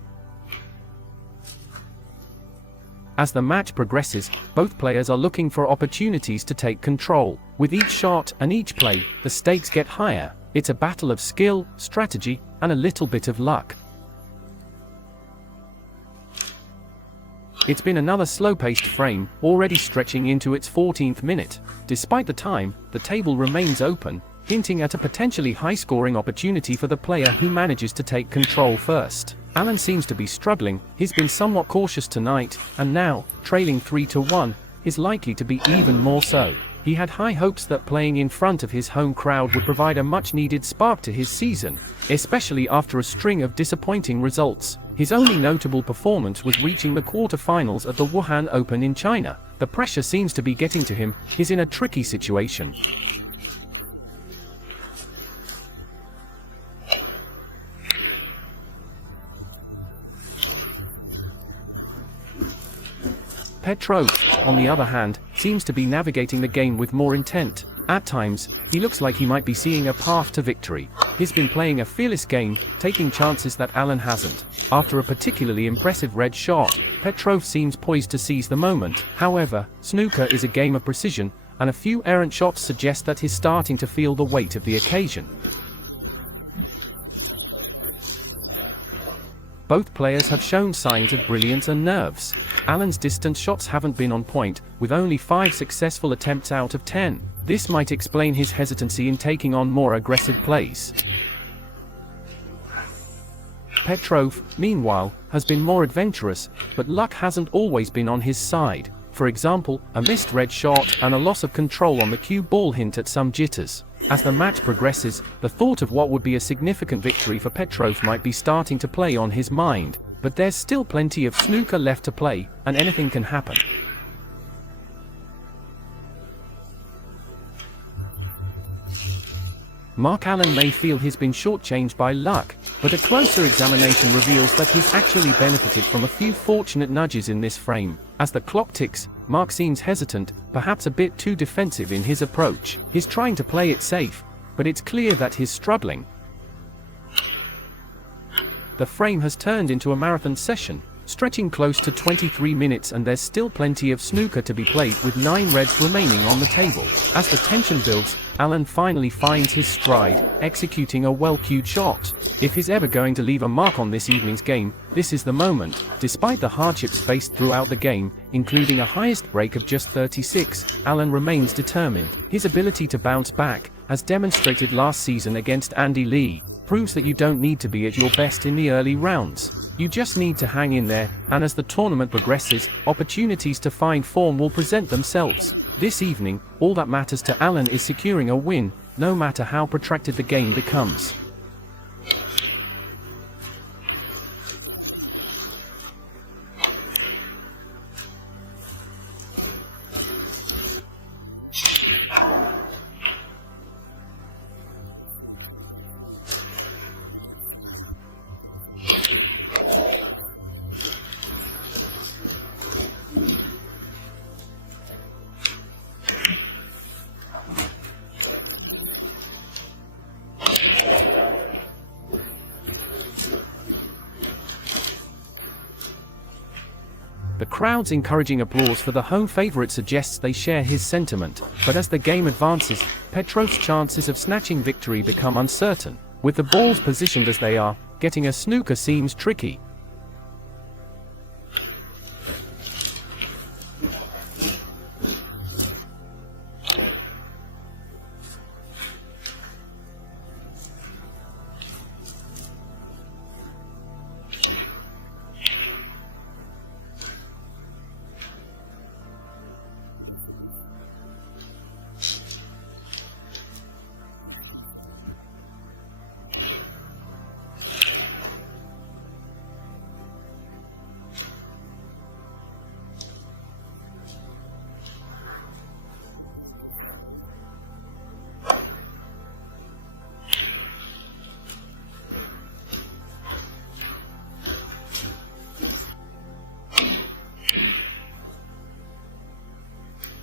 As the match progresses, both players are looking for opportunities to take control. With each shot and each play, the stakes get higher. It's a battle of skill, strategy, and a little bit of luck. It's been another slow-paced frame, already stretching into its 14th minute. Despite the time, the table remains open, hinting at a potentially high-scoring opportunity for the player who manages to take control first. Allen seems to be struggling. He's been somewhat cautious tonight, and now, trailing 3-1, is likely to be even more so. He had high hopes that playing in front of his home crowd would provide a much-needed spark to his season, especially after a string of disappointing results. His only notable performance was reaching the quarter-finals at the Wuhan Open in China. The pressure seems to be getting to him. He's in a tricky situation. Petrov, on the other hand, seems to be navigating the game with more intent. At times, he looks like he might be seeing a path to victory. He's been playing a fearless game, taking chances that Allen hasn't. After a particularly impressive red shot, Petrov seems poised to seize the moment. However, snooker is a game of precision, and a few errant shots suggest that he's starting to feel the weight of the occasion. Both players have shown signs of brilliance and nerves. Allen's distance shots haven't been on point, with only 5 successful attempts out of 10. This might explain his hesitancy in taking on more aggressive plays. Petrov, meanwhile, has been more adventurous, but luck hasn't always been on his side. For example, a missed red shot and a loss of control on the cue ball hint at some jitters. As the match progresses, the thought of what would be a significant victory for Petrov might be starting to play on his mind, but there's still plenty of snooker left to play, and anything can happen. Mark Allen may feel he's been shortchanged by luck, but a closer examination reveals that he's actually benefited from a few fortunate nudges in this frame. As the clock ticks, Mark seems hesitant, perhaps a bit too defensive in his approach. He's trying to play it safe, but it's clear that he's struggling. The frame has turned into a marathon session, stretching close to 23 minutes, and there's still plenty of snooker to be played, with 9 reds remaining on the table. As the tension builds, Allen finally finds his stride, executing a well-cued shot. If he's ever going to leave a mark on this evening's game, this is the moment. Despite the hardships faced throughout the game, including a highest break of just 36, Allen remains determined. His ability to bounce back, as demonstrated last season against Andy Lee, proves that you don't need to be at your best in the early rounds. You just need to hang in there, and as the tournament progresses, opportunities to find form will present themselves. This evening, all that matters to Allen is securing a win, no matter how protracted the game becomes. The crowd's encouraging applause for the home favorite suggests they share his sentiment, but as the game advances, Petrov's chances of snatching victory become uncertain. With the balls positioned as they are, getting a snooker seems tricky.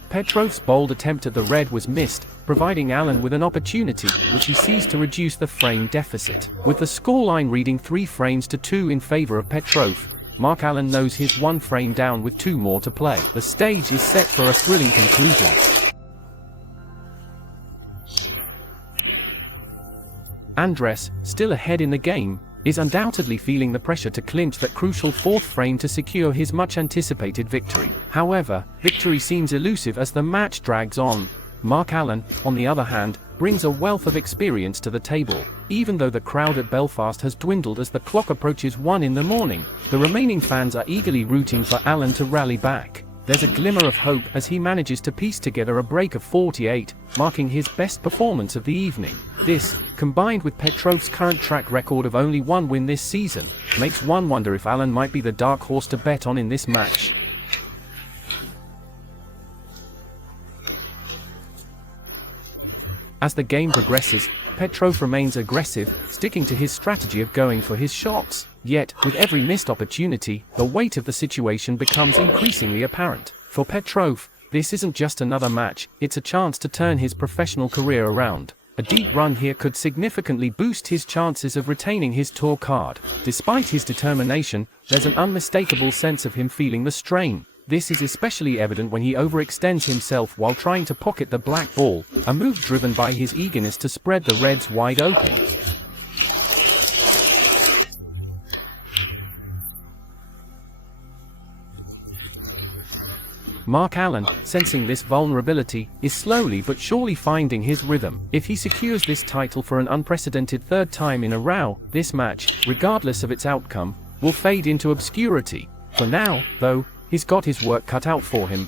Petrov's bold attempt at the red was missed, providing Allen with an opportunity, which he seized to reduce the frame deficit. With the scoreline reading 3 frames to 2 in favor of Petrov, Mark Allen knows he's 1 frame down with 2 more to play. The stage is set for a thrilling conclusion. Andres, still ahead in the game, is undoubtedly feeling the pressure to clinch that crucial 4th frame to secure his much-anticipated victory. However, victory seems elusive as the match drags on. Mark Allen, on the other hand, brings a wealth of experience to the table. Even though the crowd at Belfast has dwindled as the clock approaches 1 in the morning, the remaining fans are eagerly rooting for Allen to rally back. There's a glimmer of hope as he manages to piece together a break of 48, marking his best performance of the evening. This, combined with Petrov's current track record of only 1 win this season, makes one wonder if Allen might be the dark horse to bet on in this match. As the game progresses, Petrov remains aggressive, sticking to his strategy of going for his shots. Yet, with every missed opportunity, the weight of the situation becomes increasingly apparent. For Petrov, this isn't just another match, it's a chance to turn his professional career around. A deep run here could significantly boost his chances of retaining his tour card. Despite his determination, there's an unmistakable sense of him feeling the strain. This is especially evident when he overextends himself while trying to pocket the black ball, a move driven by his eagerness to spread the reds wide open. Mark Allen, sensing this vulnerability, is slowly but surely finding his rhythm. If he secures this title for an unprecedented third time in a row, this match, regardless of its outcome, will fade into obscurity. For now, though, he's got his work cut out for him.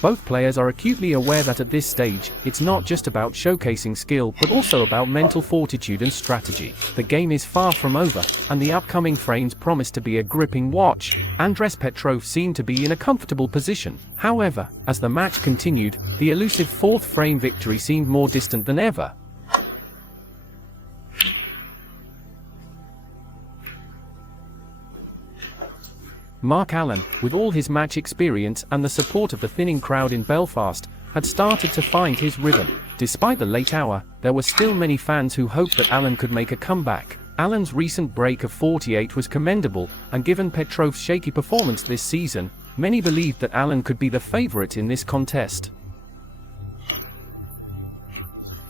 Both players are acutely aware that at this stage, it's not just about showcasing skill but also about mental fortitude and strategy. The game is far from over, and the upcoming frames promise to be a gripping watch. Andres Petrov seemed to be in a comfortable position. However, as the match continued, the elusive fourth frame victory seemed more distant than ever. Mark Allen, with all his match experience and the support of the thinning crowd in Belfast, had started to find his rhythm. Despite the late hour, there were still many fans who hoped that Allen could make a comeback. Allen's recent break of 48 was commendable, and given Petrov's shaky performance this season, many believed that Allen could be the favorite in this contest.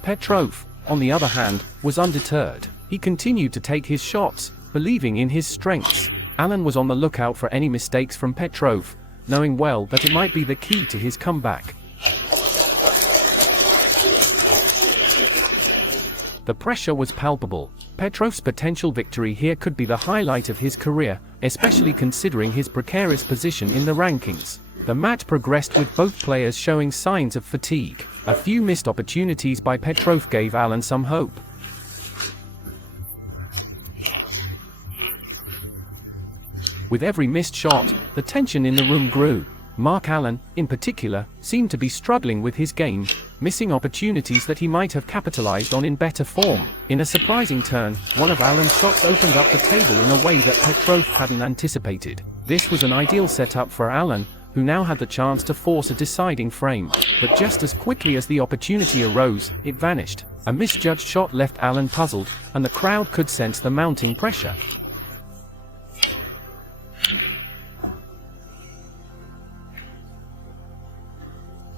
Petrov, on the other hand, was undeterred. He continued to take his shots, believing in his strengths. Allen was on the lookout for any mistakes from Petrov, knowing well that it might be the key to his comeback. The pressure was palpable. Petrov's potential victory here could be the highlight of his career, especially considering his precarious position in the rankings. The match progressed with both players showing signs of fatigue. A few missed opportunities by Petrov gave Allen some hope. With every missed shot, the tension in the room grew. Mark Allen, in particular, seemed to be struggling with his game, missing opportunities that he might have capitalized on in better form. In a surprising turn, one of Allen's shots opened up the table in a way that Petrov hadn't anticipated. This was an ideal setup for Allen, who now had the chance to force a deciding frame. But just as quickly as the opportunity arose, it vanished. A misjudged shot left Allen puzzled, and the crowd could sense the mounting pressure.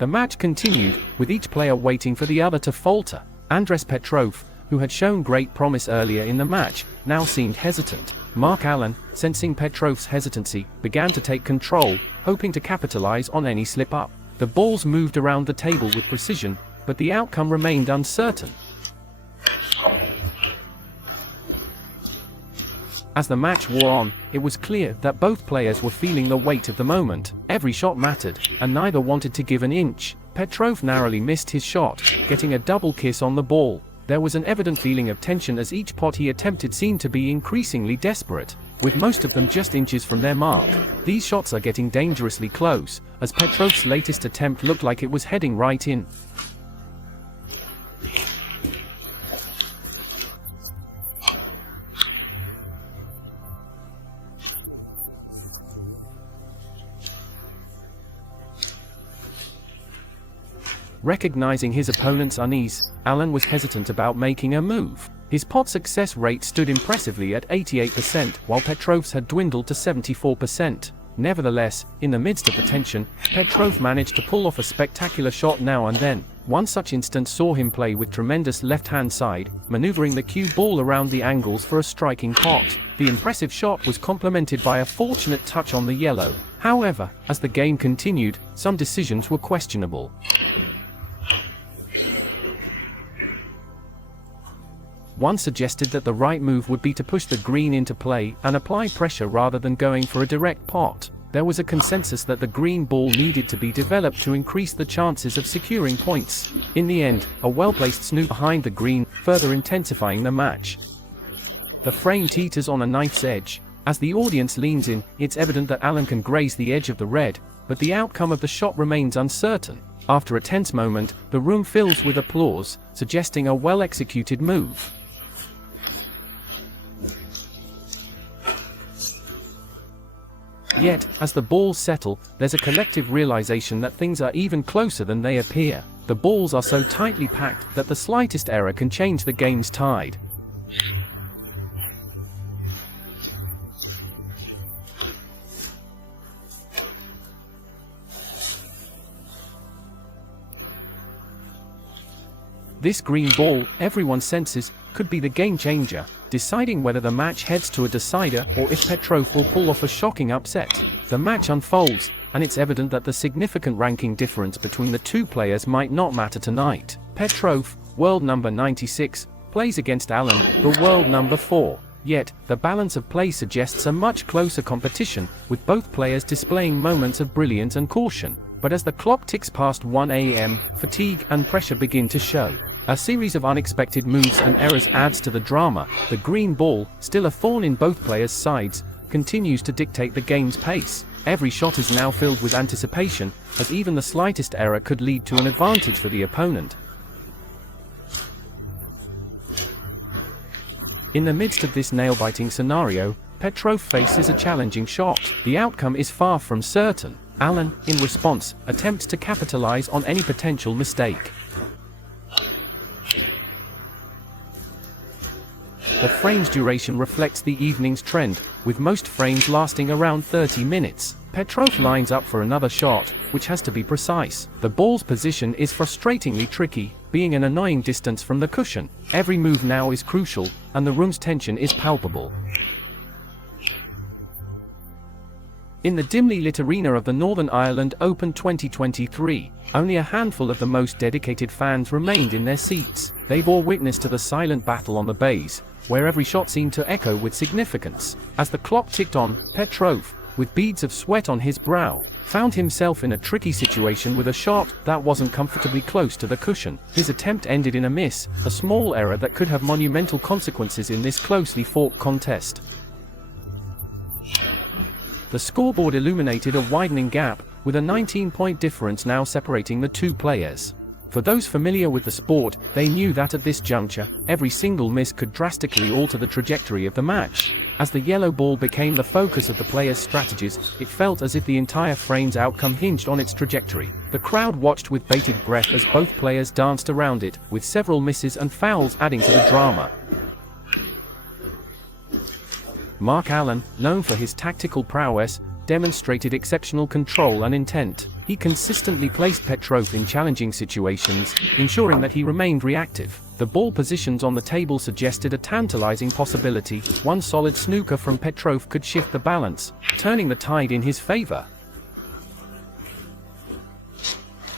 The match continued, with each player waiting for the other to falter. Andres Petrov, who had shown great promise earlier in the match, now seemed hesitant. Mark Allen, sensing Petrov's hesitancy, began to take control, hoping to capitalize on any slip-up. The balls moved around the table with precision, but the outcome remained uncertain. As the match wore on, it was clear that both players were feeling the weight of the moment. Every shot mattered, and neither wanted to give an inch. Petrov narrowly missed his shot, getting a double kiss on the ball. There was an evident feeling of tension as each pot he attempted seemed to be increasingly desperate, with most of them just inches from their mark. These shots are getting dangerously close, as Petrov's latest attempt looked like it was heading right in. Recognizing his opponent's unease, Allen was hesitant about making a move. His pot success rate stood impressively at 88%, while Petrov's had dwindled to 74%. Nevertheless, in the midst of the tension, Petrov managed to pull off a spectacular shot now and then. One such instance saw him play with tremendous left-hand side, maneuvering the cue ball around the angles for a striking pot. The impressive shot was complemented by a fortunate touch on the yellow. However, as the game continued, some decisions were questionable. One suggested that the right move would be to push the green into play and apply pressure rather than going for a direct pot. There was a consensus that the green ball needed to be developed to increase the chances of securing points. In the end, a well-placed snooker behind the green, further intensifying the match. The frame teeters on a knife's edge. As the audience leans in, it's evident that Allen can graze the edge of the red, but the outcome of the shot remains uncertain. After a tense moment, the room fills with applause, suggesting a well-executed move. Yet, as the balls settle, there's a collective realization that things are even closer than they appear. The balls are so tightly packed that the slightest error can change the game's tide. This green ball, everyone senses, could be the game changer, deciding whether the match heads to a decider or if Petrov will pull off a shocking upset. The match unfolds, and it's evident that the significant ranking difference between the two players might not matter tonight. Petrov, world number 96, plays against Allen, the world number 4. Yet, the balance of play suggests a much closer competition, with both players displaying moments of brilliance and caution. But as the clock ticks past 1 a.m., fatigue and pressure begin to show. A series of unexpected moves and errors adds to the drama. The green ball, still a thorn in both players' sides, continues to dictate the game's pace. Every shot is now filled with anticipation, as even the slightest error could lead to an advantage for the opponent. In the midst of this nail-biting scenario, Petrov faces a challenging shot. The outcome is far from certain. Allen, in response, attempts to capitalize on any potential mistake. The frame's duration reflects the evening's trend, with most frames lasting around 30 minutes. Petrov lines up for another shot, which has to be precise. The ball's position is frustratingly tricky, being an annoying distance from the cushion. Every move now is crucial, and the room's tension is palpable. In the dimly lit arena of the Northern Ireland Open 2023, only a handful of the most dedicated fans remained in their seats. They bore witness to the silent battle on the bays, where every shot seemed to echo with significance. As the clock ticked on, Petrov, with beads of sweat on his brow, found himself in a tricky situation with a shot that wasn't comfortably close to the cushion. His attempt ended in a miss, a small error that could have monumental consequences in this closely fought contest. The scoreboard illuminated a widening gap, with a 19-point difference now separating the two players. For those familiar with the sport, they knew that at this juncture, every single miss could drastically alter the trajectory of the match. As the yellow ball became the focus of the players' strategies, it felt as if the entire frame's outcome hinged on its trajectory. The crowd watched with bated breath as both players danced around it, with several misses and fouls adding to the drama. Mark Allen, known for his tactical prowess, demonstrated exceptional control and intent. He consistently placed Petrov in challenging situations, ensuring that he remained reactive. The ball positions on the table suggested a tantalizing possibility. One solid snooker from Petrov could shift the balance, turning the tide in his favor.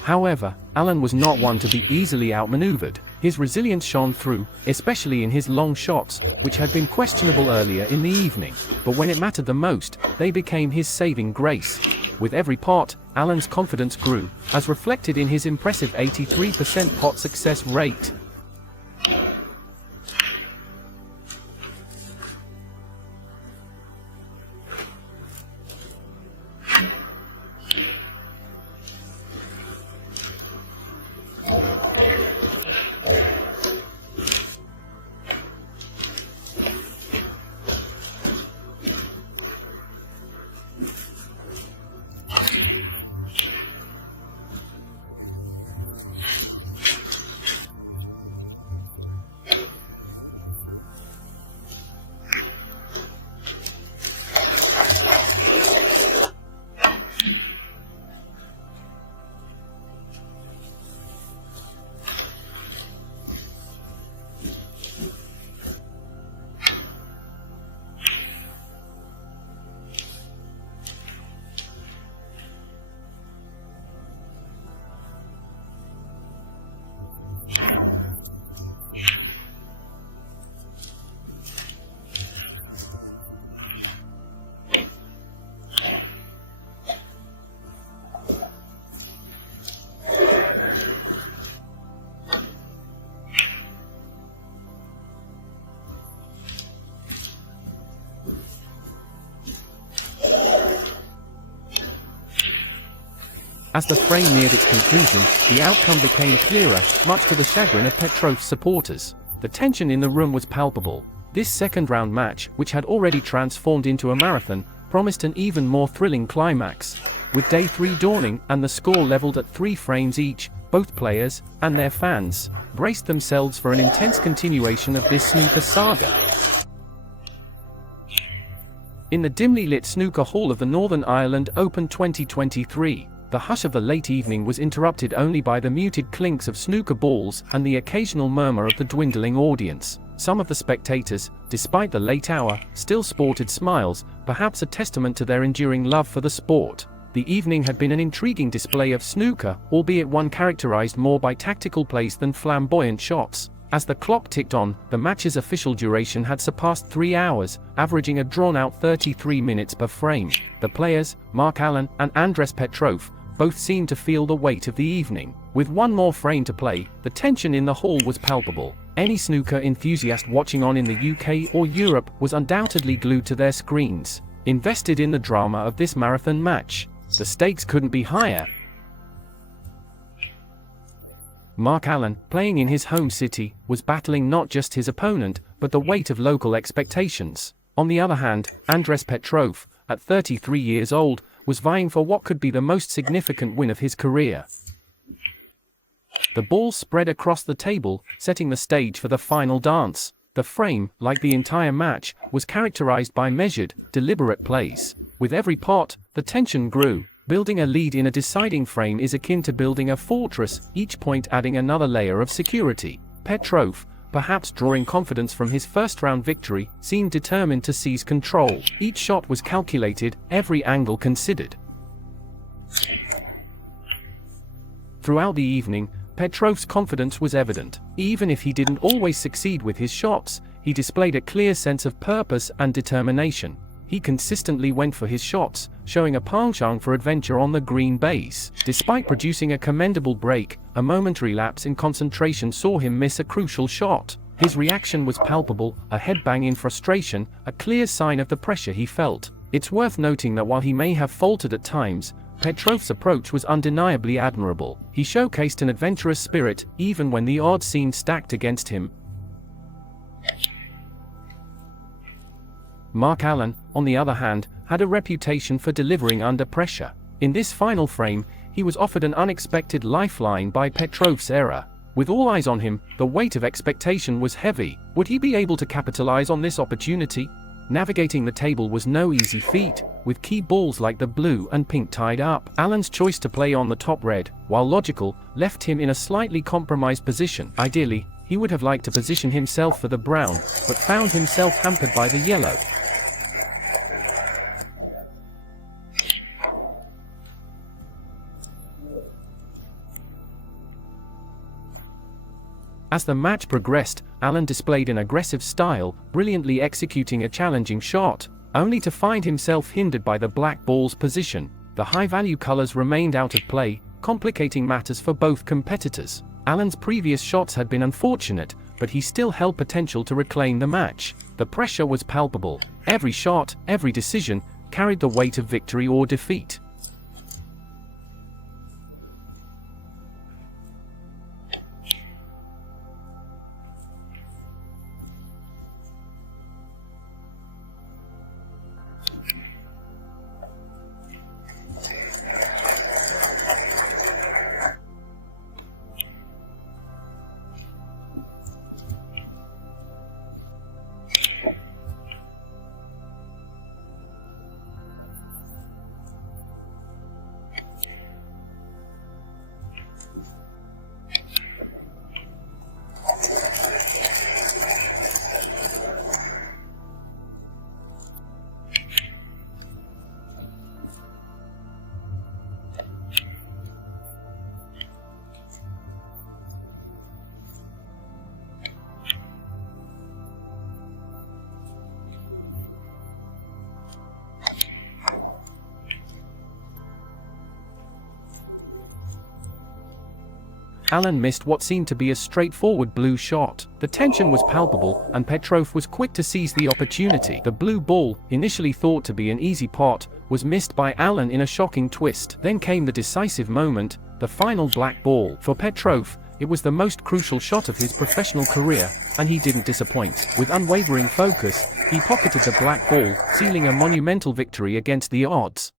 However, Allen was not one to be easily outmaneuvered. His resilience shone through, especially in his long shots, which had been questionable earlier in the evening. But when it mattered the most, they became his saving grace. With every pot, Allen's confidence grew, as reflected in his impressive 83% pot success rate. As the frame neared its conclusion, the outcome became clearer, much to the chagrin of Petrov's supporters. The tension in the room was palpable. This second-round match, which had already transformed into a marathon, promised an even more thrilling climax. With day 3 dawning and the score leveled at 3 frames each, both players, and their fans, braced themselves for an intense continuation of this snooker saga. In the dimly lit snooker hall of the Northern Ireland Open 2023, The hush of the late evening was interrupted only by the muted clinks of snooker balls and the occasional murmur of the dwindling audience. Some of the spectators, despite the late hour, still sported smiles, perhaps a testament to their enduring love for the sport. The evening had been an intriguing display of snooker, albeit one characterized more by tactical plays than flamboyant shots. As the clock ticked on, the match's official duration had surpassed 3 hours, averaging a drawn-out 33 minutes per frame. The players, Mark Allen and Andres Petrov, both seemed to feel the weight of the evening. With one more frame to play, the tension in the hall was palpable. Any snooker enthusiast watching on in the UK or Europe was undoubtedly glued to their screens, invested in the drama of this marathon match. The stakes couldn't be higher. Mark Allen, playing in his home city, was battling not just his opponent, but the weight of local expectations. On the other hand, Andres Petrov, at 33 years old, was vying for what could be the most significant win of his career. The balls spread across the table, setting the stage for the final dance. The frame, like the entire match, was characterized by measured, deliberate plays. With every pot, the tension grew. Building a lead in a deciding frame is akin to building a fortress, each point adding another layer of security. Petrov, perhaps drawing confidence from his first-round victory, seemed determined to seize control. Each shot was calculated, every angle considered. Throughout the evening, Petrov's confidence was evident. Even if he didn't always succeed with his shots, he displayed a clear sense of purpose and determination. He consistently went for his shots, showing a penchant for adventure on the green base. Despite producing a commendable break, a momentary lapse in concentration saw him miss a crucial shot. His reaction was palpable, a headbang in frustration, a clear sign of the pressure he felt. It's worth noting that while he may have faltered at times, Petrov's approach was undeniably admirable. He showcased an adventurous spirit, even when the odds seemed stacked against him. Mark Allen, on the other hand, had a reputation for delivering under pressure. In this final frame, he was offered an unexpected lifeline by Petrov's error. With all eyes on him, the weight of expectation was heavy. Would he be able to capitalize on this opportunity? Navigating the table was no easy feat, with key balls like the blue and pink tied up. Allen's choice to play on the top red, while logical, left him in a slightly compromised position. Ideally, he would have liked to position himself for the brown, but found himself hampered by the yellow. As the match progressed, Allen displayed an aggressive style, brilliantly executing a challenging shot, only to find himself hindered by the black ball's position. The high-value colors remained out of play, complicating matters for both competitors. Allen's previous shots had been unfortunate, but he still held potential to reclaim the match. The pressure was palpable. Every shot, every decision, carried the weight of victory or defeat. Allen missed what seemed to be a straightforward blue shot. The tension was palpable, and Petrov was quick to seize the opportunity. The blue ball, initially thought to be an easy pot, was missed by Allen in a shocking twist. Then came the decisive moment, the final black ball. For Petrov, it was the most crucial shot of his professional career, and he didn't disappoint. With unwavering focus, he pocketed the black ball, sealing a monumental victory against the odds.